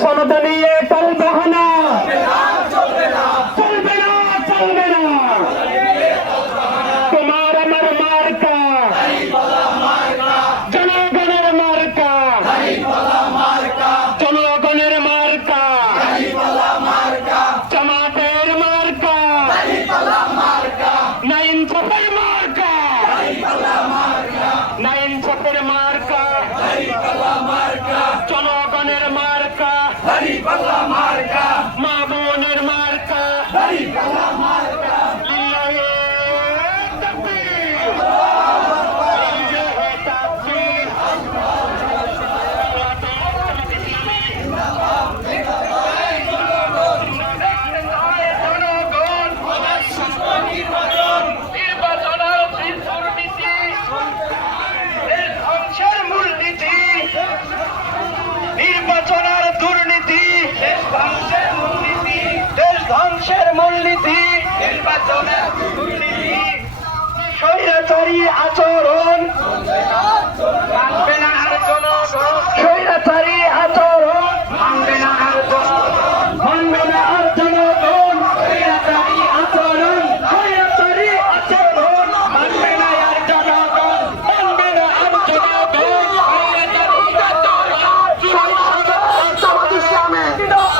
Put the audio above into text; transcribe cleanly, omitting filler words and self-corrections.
সনদ নিয়ে টালবাহানা চলবে না, চলবে না। তোমার আমার মার্কা জনগণের মার্কা, জনগণের মার্কা, জামাতের মার্কা, নাইন ছপের মার্কা, নাইন ছপের মার্কা, জনগণের মার্কা, মা বোনের মার্কা, লিল্লাহে তাকবীর, লিল্লাহে তাকবীর। নির্বাচনের দুর্নীতি, দেশ ধ্বংসের মূলনীতি, নির্বাচনের দুর্নীতি, স্বৈরাচারী আচরণ মানবে না আর জনগণ, স্বৈরাচারী আচরণ মানবে না আর জনগণ, মানবে না আর জনগণ, স্বৈরাচারী আচরণ, স্বৈরাচারী আচরণ মানবে না আর জনগণ, মানবে না আর জনগণ, স্বৈরাচারী ইসলামে জিন্দাবাদ।